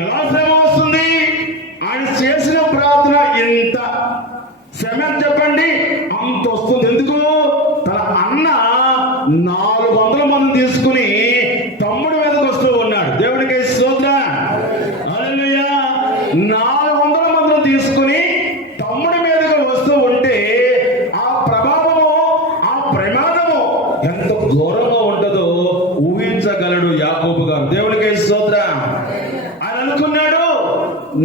ఎలా శ్రమ వస్తుంది? ఆయన చేసిన ప్రార్థన ఎంత శ్రమ చెప్పండి, అంత వస్తుంది. ఎందుకు? తన అన్న 400 మంది తీసుకుని తమ్ముడి మీదకి వస్తూ ఉన్నాడు. దేవుడికి స్తోత్రం. హల్లెలూయా. 400 మందిని తీసుకుని తమ్ముడి మీదకి వస్తూ ఉంటే ఆ ప్రభావము, ఆ ప్రమాదము ఎంత ఘోరంగా ఉంటుందో ఊహించగలడు యాకోబు గారు. దేవుడికి స్తోత్రం. అనుకున్నాడు,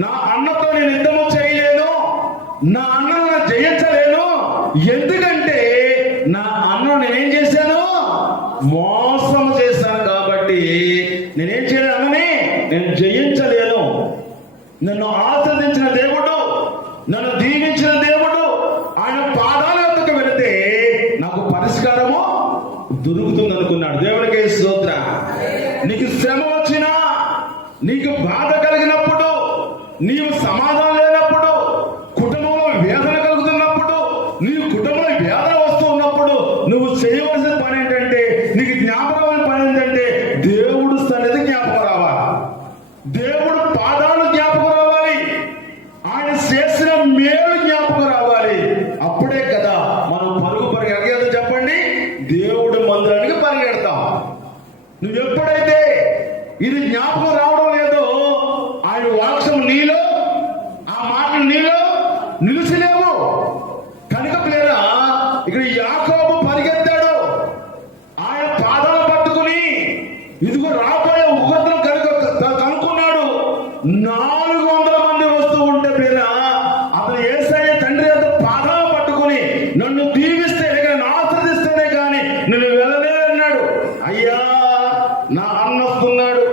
నా అన్నతో నేను యుద్ధము చేయలేను, నా అన్నను జయించలేను. ఎందుకంటే నా అన్నను నేనేం చేశాను? మోసం చేశాను. కాబట్టి నేనేం చేయలేనని, నేను జయించలేను. నన్ను ఆశ్రదించిన దేవుడు, నన్ను దీవించిన దేవుడు ఆయన పాదాల వద్దకు వెళితే నాకు పరిష్కారము దొరుకుతుంది అనుకున్నాడు. దేవుడికి స్తోత్రం. నీకు శ్రమ వచ్చినా, నీకు బాధ కలిగినప్పుడు, నీవు సమాధానం లేనప్పుడు, కుటుంబంలో వేదన కలుగుతున్నప్పుడు, నీ కుటుంబంలో వేదన వస్తూ ఉన్నప్పుడు నువ్వు చేయవలసిన పని ఏంటంటే, నీకు జ్ఞాపకమైన పని ఏంటంటే దేవుడు సన్నిధి జ్ఞాపకం రావాలి, దేవుడు పాదాలు జ్ఞాపకం రావాలి, ఆయన చేసిన మేలు జ్ఞాపకం రావాలి. అప్పుడే కదా మనం పరుగు పరిగెడదు చెప్పండి, దేవుడి మందిరానికి పరిగెడతాం. నువ్వు ఎప్పుడైతే ఇది జ్ఞాపకం రావడం లేదో, ఆయన వాక్యం నీలో, ఆ మాటలు నీలో నిలిచిలేవు. కనుక పిల్లరా, ఇక్కడ యాకోబు పరిగెత్తాడు. ఆయన పాదాలు పట్టుకుని ఇదిగో రాబోయే ఉగ్రతను కనుక్కున్నాడు. 400 మంది వస్తూ ఉంటే పిల్లరా, అతను యేసయ్య తండ్రి యొక్క పాదాలు పట్టుకుని నన్ను దీవిస్తేనే కానీ, ఆశ్రదిస్తేనే కానీ నేను వెళ్ళలేదన్నాడు. అయ్యా, నా అన్న వస్తున్నాడు,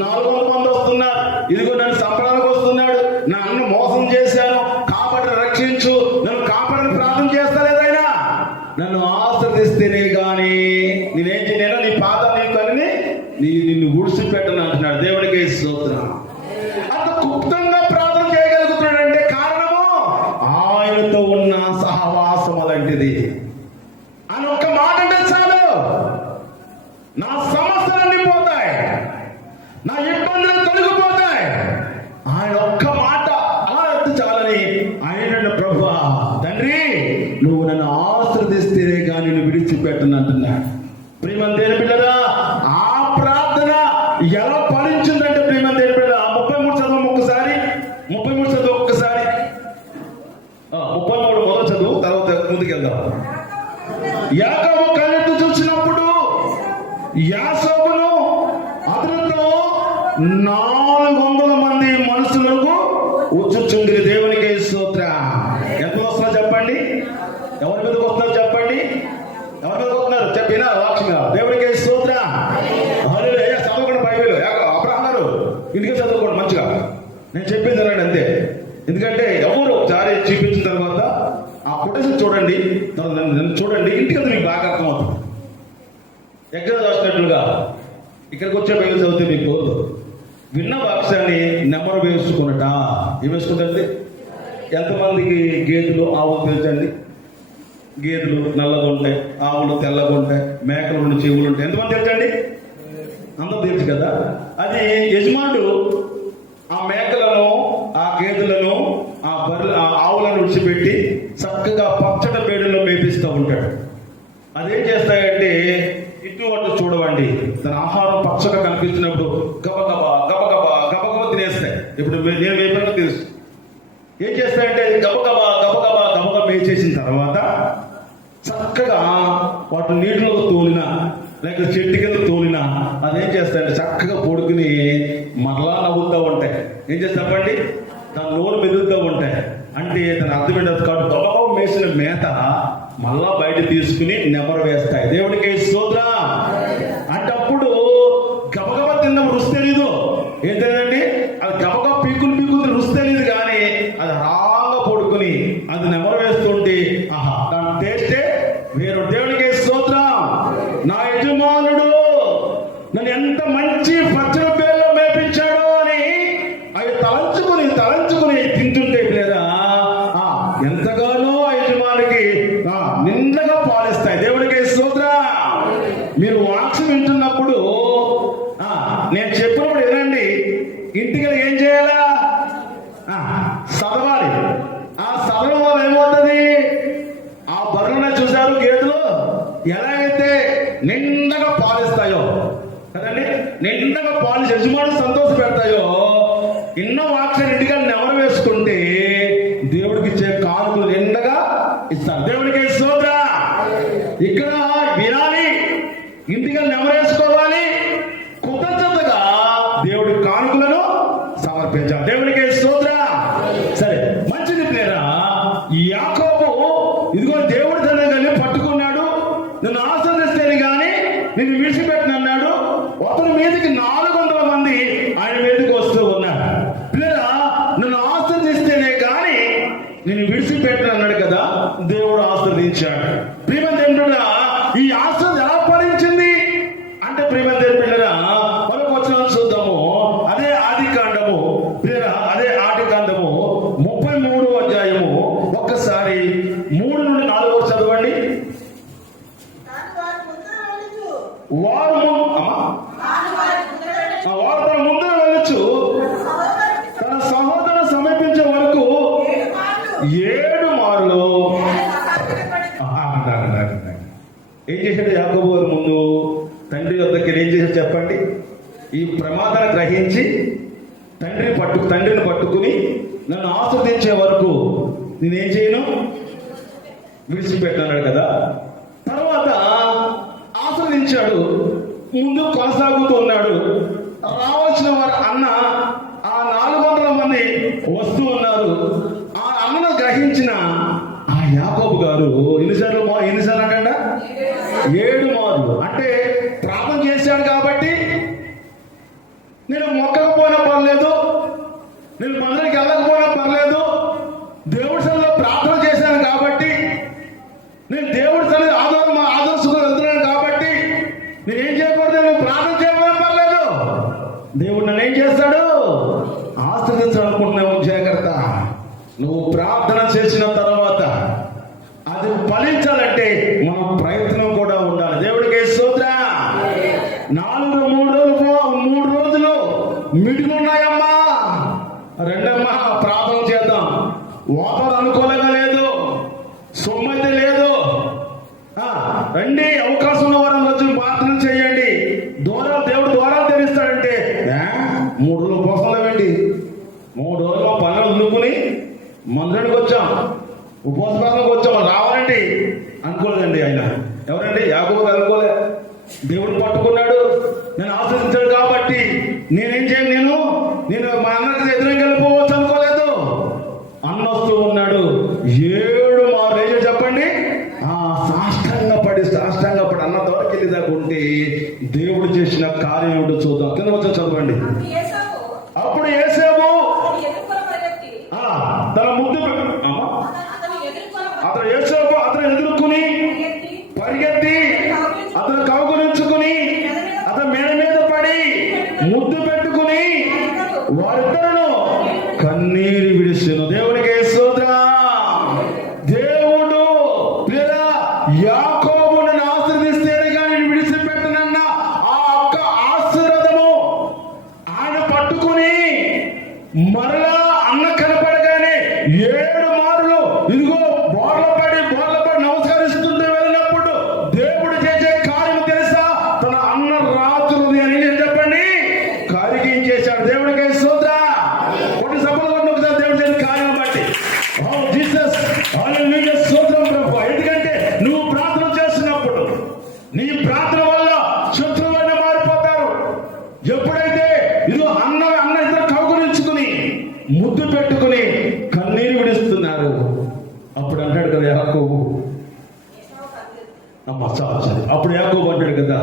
400 మంది వస్తున్నారు, ఇదిగో నన్ను సంపడానికి వస్తున్నాడు, నా అన్న మోసం చేశాను కాబట్టి రక్షించు, నన్ను కాపాడని ప్రార్థన చేస్తలేదైనా, నన్ను ఆశ్రదిస్తేనే గాని నేనేం చేయను, నీ పాద నీ కళ్ళని నిన్ను ఊడ్చిపెట్టను అంటున్నాడు. దేవుడికి స్తోత్రం. అంత గుప్తంగా ప్రార్థన చేయగలుగుతున్నాడంటే కారణము ఆయనతో ఉన్న సహవాసం అలాంటిది. అని ఒక్క మాట అంటే చాలు, నా సమస్యలన్నీ పోతాయి, నా ఇబ్బందులు తొలగిపోతాయి. ఆయన ఒక్క మాట అలా ఎత్తు చాలని ఆయన, ప్రభువా తండ్రి నువ్వు నన్ను ఆశ్రదిస్తేనే కానీ నేను విడిచిపెట్టను అంటున్నాడు. ప్రియమైన దేవుని బిడ్డలారా, ఆ ప్రార్థన ఎలా ఫలించిందంటే, ప్రియమైన దేవుని బిడ్డలారా, 33 చదువు ఒక్కసారి, 33 చదువు ఒక్కసారి, 33 మొదలు చదువు, తర్వాత ముందుకెళ్దాం. యాకోబు కళ్ళెత్తి చూసినప్పుడు యాకోబును అతనితో 400 మంది మనుషులకు వచ్చుచుంది. దేవునికి స్తోత్రం. ఎంత వస్తున్నారు చెప్పండి, ఎవరి మీదకి వస్తున్నారు చెప్పండి, ఎవరి మీద వస్తున్నారు చెప్పినా వాక్యంగా. దేవునికి స్తోత్రం. హల్లెలూయా. చదవకుండా బైబిల్ అబ్రహాం గారు ఇంటికి చదువుకోండి మంచిగా, నేను చెప్పింది అన్నాడు అంతే. ఎందుకంటే ఎవరు ఒకసారి చూపించిన తర్వాత ఆ ఫొటోస్ చూడండి, నన్ను చూడండి, ఇంటికి మీకు బాగా అర్థమవుతుంది. ఎక్కడ రాసినట్లుగా ఇక్కడికి వచ్చే బైబిల్ చదివితే మీకు పోదు. విన్న వాక్యాన్ని నెంబర్ వేసుకున్నట. ఏం వేసుకుంటుంది? ఎంతమందికి గేదెలు ఆవులు తెలుసండి? గేదెలు నల్లగా ఉంటాయి, ఆవులు తెల్లగా ఉంటాయి, మేకలు 2 చెవులు ఉంటాయి. ఎంతమంది తెలుసండి? అందరూ తెలుసు కదా. అది యజమానుడు ఆ మేకలను, ఆ గేదెలను, ఆ ఆవులను విడిచిపెట్టి చక్కగా పచ్చడి పేడల్లో మేపిస్తూ ఉంటాడు. అదేం చేస్తాయంటే ఇటు అటు చూడవండి, తన ఆహారం పచ్చగా కనిపించినప్పుడు గబగబా గబగబా గబగబా తినేస్తాయి. ఇప్పుడు నేను వేపడానికి తెలుసు. ఏం చేస్తాయంటే గబగబా గబగబా గబగబా వేసేసిన తర్వాత చక్కగా వాటి నీటిలో తోలినా లేక చెట్టు కింద తోలినా అదేం చేస్తాయంటే చక్కగా పొడుకుని మరలా నవ్వుతూ ఉంటాయి. ఏం చేసి చెప్పండి, తన నోరు మెదులుతూ ఉంటాయి. అంటే తన అర్థం ఏంటో కాదు, గొప్ప వేసిన మేత మళ్ళా బయట తీసుకుని నెమరు వేస్తాయి. దేవుడికి స్తోత్రం. అంటే అప్పుడు గబగబ తిన్నప్పుడు రుచి తెలీదు. ఏం తెలియదండి, అది గబగబ పీకులు రుచి తెలియదు, కానీ అది రాగా పడుకుని అది నెమరు వేస్తుంటే ఆహా దాని టేస్టే వేరు. దేవుడికి స్తోత్రం. నా యజమానుడు నన్ను ఎంత మంచి పచ్చడి పేర్లో మేపించాడు అని అవి తలంచుకుని తింటుంటే లేదా ఎంతగానో ఆ యజమానికి నిండగా పాలిస్తాయి. దేవుడికి స్తోత్రం. మీరు వాక్యం వింటున్నప్పుడు నేను చెప్పినప్పుడు ఏనండి, ఇంటికి ఏం చేయాలా, చదవాలి. ఆ చదవడం వల్ల ఏమవుతుంది, ఆ బర్రెలను చూశారు గేదెలు ఎలాగైతే నిండగా పాలిస్తాయో కదండి, నిండగా పాలు యజమానులు సంతోష పెడతాయో, ఎన్నో వాక్యాలు ఇంటికి నెమరు వేసుకుంటే దేవుడికి ఇచ్చే కానుకలు నిండగా ఇస్తారు. దేవుడికి స్తోత్రం. ఇక్కడ వినాలి, ఇంటికి నెమరు వేసుకోవాలి, కృతజ్ఞతగా దేవుడి కానుకలను సమర్పించాలి. దేవుడికి స్తోత్రం. సరే, మంచిది ప్రియరా. యాకోబు ఇదిగో దేవుడి ధనంగా పట్టుకున్నాడు, నన్ను ఆశీర్వదిస్తేనే గాని నిన్ను విడిచిపెట్టినన్నాడు. అతని మీదకి 400 మంది ఆయన మీదకి వస్తూ ఉన్నారు. పిల్లరా, నన్ను ఆశీర్వదిస్తేనే కానీ నేను విడిచిపెట్టనన్నాడు కదా, దేవుడు ఆశీర్వదించాడు. ప్రియమంతుడా, ఈ ఆశీర్వాదం ఎలా ఫలించింది అంటే ప్రియమంతుడు పిల్లరా, మరొక వచనం చూద్దాము. అదే ఆది కాండము పిల్లరా, అదే ఆది కాండము 33వ అధ్యాయము ఒక్కసారి 3 నుండి 4 వరకు చదవండి. వారు తన ముందు వెళ్ళచ్చు, తన సహోదరుడు సమీపించే వరకు 7 మార్లు ఏం చేశాడు యాకోబు గారు? ముందు తండ్రి వద్దకి ఏం చేశాడు చెప్పండి. ఈ ప్రమాదాన్ని గ్రహించి తండ్రిని పట్టుకుని నన్ను ఆస్వాదించే వరకు నేనేం చేయను, విడిచిపెట్టినాడు కదా. తర్వాత ఆస్వాదించాడు, ముందు కొనసాగుతూ ఉన్నాడు. రావాల్సిన వారు అన్న ఆ 400 మంది వస్తూ ఉన్నారు. ఆ అన్నను గ్రహించిన ఆ యాకోబు గారు ఎన్నిసార్లు అంట 7 మార్లు. అంటే ప్రార్థన చేశాడు కాబట్టి, నేను మొక్కకపోయినా పర్లేదు, నేను మందిరికి వెళ్ళకపోయినా పర్లేదు, దేవుడి సన్నిధిలో ప్రార్థన చేశాను కాబట్టి, నేను దేవుడి సన్నిధి ఆదర్శంగా వెళ్తున్నాను కాబట్టి నేనేం చేయకూడదు, నేను ప్రార్థన చేయకపోయినా పర్లేదు, దేవుడు నన్ను ఏం చేస్తాడు, ఆశీర్వదించాలనుకుంటున్నావు. జాగ్రత్త. నువ్వు ప్రార్థన చేసిన తర్వాత అది ఫలించాలంటే మన ప్రయత్నం కూడా ఉండాలి. దేవుడికి స్తోత్రం. 3 రోజులు మిడుగున్నాయమ్మా, రెండమ్మా ప్రార్థన చేద్దాం. వాతావరణం అనుకూలంగా లేదు, సొమ్మైతే లేదు, రండి అవకాశం ఉన్న వారం వచ్చి ప్రార్థన చేయండి, దేవుడు ద్వారాలు తెరిస్తాడంటే 3 రోజుల కోసం లేవండి. 3 రోజుల్లో పనులు ఉండుకుని మందిరానికి వచ్చాం, ఉపవాస ప్రార్థనకు వచ్చాం, రావాలండి అనుకోలేదండి. ఆయన ఎవరండి? యాకోబు అనుకోలే. దేవుడు పట్టుకున్నాడు, నేను ఆశ్రయించాడు కాబట్టి నేనేం చేయను, నేను మా అన్నకి ఎదురుగా వెళ్ళిపోవచ్చు అనుకోలేదు. అన్న వస్తూ ఉన్నాడు. 7 మార్లు ఏం చెప్పండి, సాష్టాంగ పడి అన్న దొరికి వెళ్ళేదాకా ఉంటే దేవుడు చేసిన కార్యం ఏమిటో చూద్దాం. కింద వచ్చి చదవండి. అప్పుడు యేసేపు తన ముద్దు అతను ఎదుర్కొని పరిగెత్తి అతను కౌగులించుకుని అతని మేడ మీద పడి ముద్దు పెట్టుకుని వారిద్దరును కన్నీరు విడిచెను. దేవునికి స్తోత్రం. దేవుడు యాకోబును ఆశీర్వదిస్తేనే కానీ విడిచిపెట్టనన్న ఆ ఒక్క ఆశీర్వాదము ఆయన పట్టుకుని మరలా అన్న కనపడగానే 7 మార్లు ఇదిగో బోర్ల పడి నమస్కరిస్తుంటే వెళ్ళినప్పుడు దేవుడు చేసే కార్యం తెలుసా? తన అన్న రాజులు అని చెప్పండి కరిగించేశాడు. దేవుడికి స్తోత్రం. కొన్ని సభలు ఒకసారి దేవుడు చేసిన కార్యం బట్టి జీసస్ స్తోత్రం ప్రభు. ఎందుకంటే నువ్వు ప్రార్థన చేస్తున్నప్పుడు నీ ప్రార్థన వల్ల శత్రువులైన మారిపోతారు. ఎప్పుడైతే ఇదిగో అన్న ఇద్దరు కౌగులించుకుని కన్నీరు విడుస్తున్నారు. అప్పుడు అంటాడు కదా యాకోబు, అప్పుడు యాకోబు అంటాడు కదా,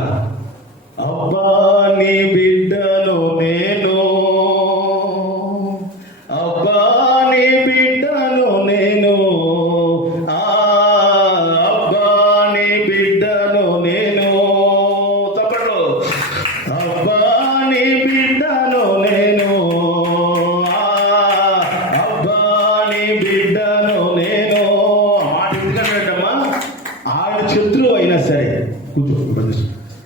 అబ్బా నీ బిడ్డను నేను, అబ్బా నీ బిడ్డను నేను, అబ్బా నీ బిడ్డను నేను, తప్పడు, అబ్బా నీ బిడ్డను నేను, అబ్బా నీ బిడ్డను నేను. మాట ఎందుకంటమ్మా, ఆయన శత్రువు అయినా సరే,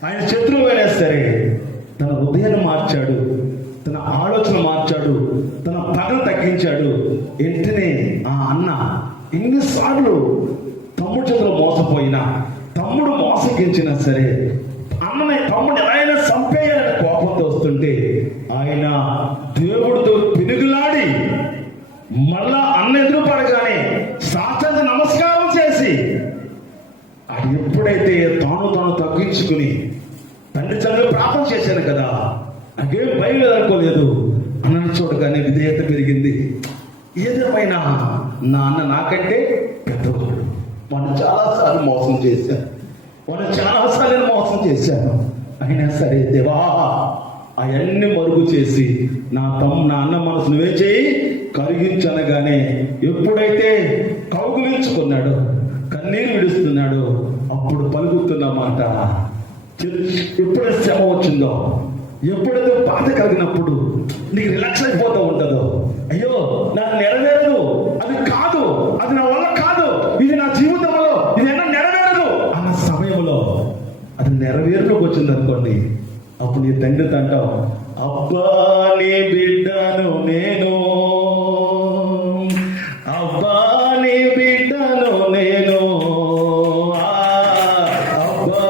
ఆయన శత్రువు అయినా సరే తన హృదయాన్ని మార్చాడు, తన ఆలోచన మార్చాడు, తన పగలు తగ్గించాడు. వెంటనే ఆ అన్న ఎన్నిసార్లు తమ్ముడు చేతిలో మోసపోయినా, తమ్ముడు మోసగించినా సరే తమ్ముడు ఎలా అయినా చంపేయాలని కోపంతో వస్తుంటే ఆయన దేవుడితో పినుగులాడి మళ్ళా అన్న ఎదురు పడగానే సాష్టాంగ నమస్కారం చేసి, అది ఎప్పుడైతే తాను తగ్గించుకుని తండ్రి చదువు ప్రార్థన చేశాను కదా, నాకేం భయం అనుకోలేదు అన్న చూడగానే విధేయత పెరిగింది. ఏదేమైనా నా అన్న నాకంటే పెద్దవాడు, వాడిని చాలాసార్లు మోసం చేశాను, అయినా సరే దేవా అవన్నీ మరుగు చేసి నా అన్న మనసు నువ్వే చేయి కరిగించనగానే ఎప్పుడైతే కౌగులించుకున్నాడో, కన్నీరు విడుస్తున్నాడో, అప్పుడు పలుకుతున్న మాట, ఎప్పుడైతే శ్రమ వచ్చిందో, ఎప్పుడైతే బాధ కలిగినప్పుడు నీకు రిలాక్స్ అయిపోతూ ఉంటుందో, అయ్యో నాకు నెరవేరదు, అది కాదు, అది నా వల్ల కాదు, ఇది నా జీవితంలో ఇది ఎన్నో నెరవేరదు అన్న సమయంలో అది నెరవేరులోకి వచ్చింది అనుకోండి, అప్పుడు నీ తండ్రితో అంటావు, అబ్బా నీ బిడ్డను నేను, అబ్బా నీ బిడ్డను నేను, అబ్బా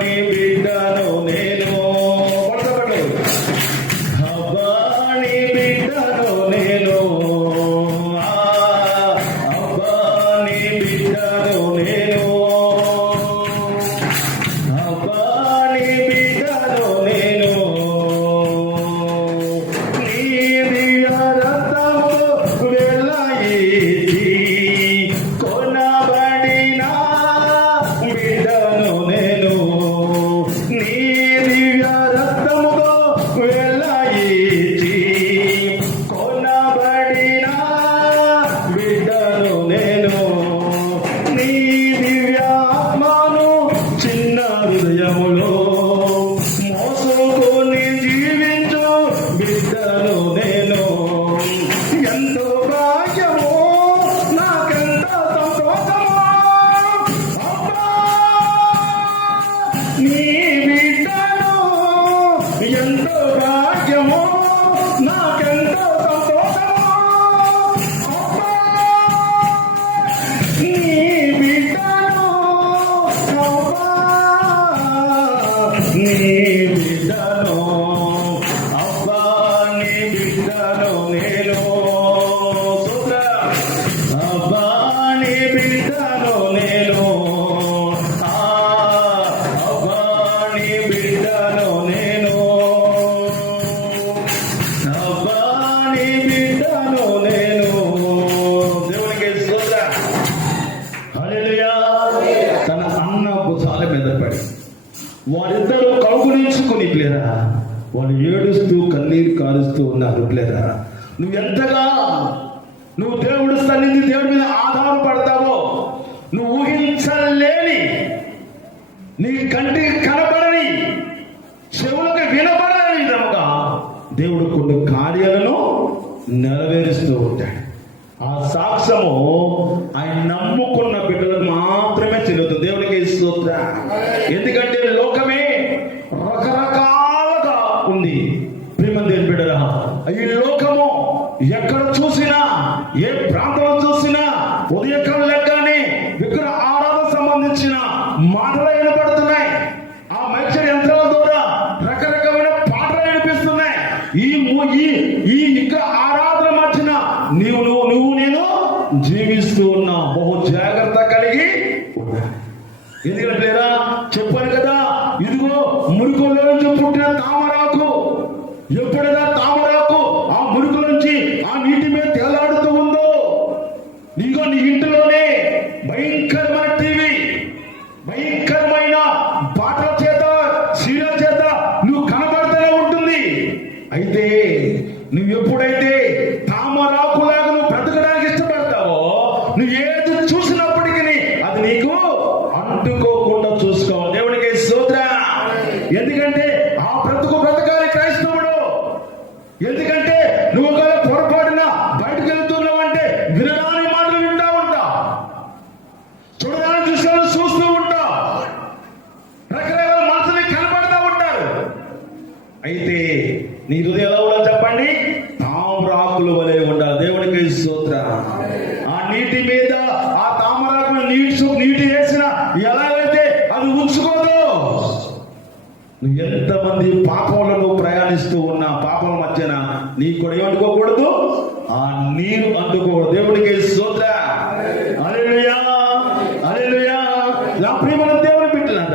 నీ బిడ్డను నేను, అబ్బా నీ బిడ్డను నేను, అబ్బా నీ బిడ్డను నేను, అబ్బా నీ బిడ్డను నేను, నీది రక్తము వెలయించి కొనబడిన బిడ్డను నేను, నీది రక్తముతో వెలయించి కొనబడిన బిడ్డను నేను, నీ దివ్యాత్మను చిన్న హృదయములో మోసుకొని జీవించు బిడ్డను నేను. ఎంతో భాగ్యమో, నాకెంతో సంతోషమో, అబ్బా నీ బిడ్డను, ఎంతో భాగ్యమో, నాకెంతో సంతోషమో, అబ్బా నీ బిడ్డను, అబ్బా నీ బిడ్డను, అబ్బా నీ బిడ్డను నేను, అబ్బా నీ బిడ్డను నేను, అబ్బా నీ బిడ్డను నేను, అబ్బా నీ బిడ్డను నేను. దేవునికి స్తోత్రం. హల్లెలూయా. తన అన్న భుజాల మీద పడి వారిద్దరూ కౌగులించుకుని ప్లేరా, వాళ్ళు ఏడుస్తూ కన్నీరు కారుస్తూ ఉన్నారు ప్లేరా. నువ్వు దేవుడు సన్నిధి, దేవుడి మీద ఆధారపడతావో, నువ్వు ఊహించలేని, నీ కంటికి కనబడని, చెవులకు వినబడని విధముగా దేవుడు కొన్ని కార్యాలను నెరవేరుస్తూ ఉంటాడు. ఆ సాక్ష్యము ఆయన నమ్ముకున్న బిడ్డలకు మాత్రమే చెల్లుతుంది. దేవునికి స్తోత్రం. ఎందుకంటే లోకమే రకరకాలుగా ఉంది. ప్రియమైన దేవుని బిడ్డలా, ఈ లోకము ఎక్కడ చూసినా, ఏ ప్రాంతంలో చూసినా ఉదయకాలం లెక్కనే విగ్రహ ఆరాధన సంబంధించిన మాటలు వినపడుతున్నాయి. ఆ మైక్సర్ యంత్రాల ద్వారా రకరకమైన పాటలు వినిపిస్తున్నాయి. ఈ విగ్రహ ఆరాధన మధ్యన నువ్వు నేను జీవిస్తూ ఉన్నా. బహు జాగ్రత్త కలిగి ఉన్నా. ఎందుకంటే చెప్పాను కదా, ఇదిగో మురుకులో నుంచి పుట్టిన తామరాకు, ఎప్పుడైనా తామరాకు ఆ మురుకు నుంచి ఆ నీటి మీద తేలాడుతూ ఉందో, నువ్వు ఏది చూసినప్పటికీ అది నీకు అంటుకోకుండా చూసుకోవాలి. దేవునికి స్తోత్రం. ఎందుకంటే ఆ బ్రతకాలి క్రైస్తవుడు. ఎందుకంటే నువ్వు ఒకవేళ పొరపాటున బయటకు వెళ్తున్నావు అంటే వినడానికి మాటలు వింటా ఉంటా, చూడడానికి దృశ్యాలు చూస్తూ ఉంటా, రకరకాల మనుషులు కనపడతా ఉంటారు. అయితే నీ హృదయం ఎలా ఉండాలి చెప్పండి? తామ్రాకుల వలె ఉండాలి. దేవునికి స్తోత్రం. ఆ నీటి మీద ఆ తామరాకులు నీటి వేసిన ఎలాగైతే అది ఉంచుకోదు. నువ్వు ఎంతమంది పాపంలో ప్రయాణిస్తూ ఉన్నా పాపం మధ్యన నీ కూడా ఏమంటుకోకూడదు, ఆ నీరు అంటుకోకూడదు. దేవునికి స్తోత్రం. హల్లెలూయా, హల్లెలూయా. నా ప్రియమైన దేవుని బిడ్డలాట,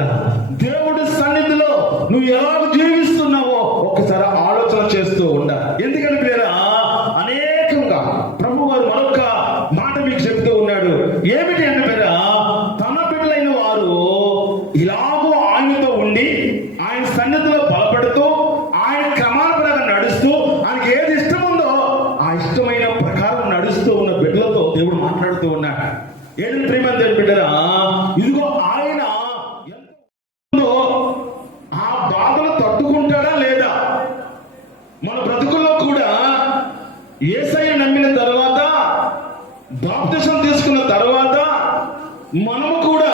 దేవుడి సన్నిధిలో నువ్వు ఎలా జీవిస్తున్నావో ఒక్కసారి ఆలోచన చేస్తూ ఉండాలి. ఎందుకంటే ప్రియరా, అనేకంగా ప్రభు వారు మరొక మాట మీకు చెప్తూ ఉన్నాడు. ఏమిటి అంటే ప్రియరా, తన బిడ్డలైన వారు ఇలాగో ఆయనతో ఉండి ఆయన సన్నిధిలో బలపడుతూ ఆయన క్రమానుసారంగా నడుస్తూ ఆయనకి ఏది ఇష్టం ఉందో ఆ ఇష్టమైన ప్రకారం నడుస్తూ ఉన్న బిడ్డలతో దేవుడు మాట్లాడుతూ ఉన్నాడు. ఏంటి ప్రియమైన దేవుని బిడ్డరా, ఇదిగో ఆయన ఎంతో ఆ బాధలు తట్టుకుంటాడా లేదా? మన బ్రతుకుల్లో కూడా యేసయ్య నమ్మిన తర్వాత బాప్తిసం తీసుకున్న తర్వాత మనము కూడా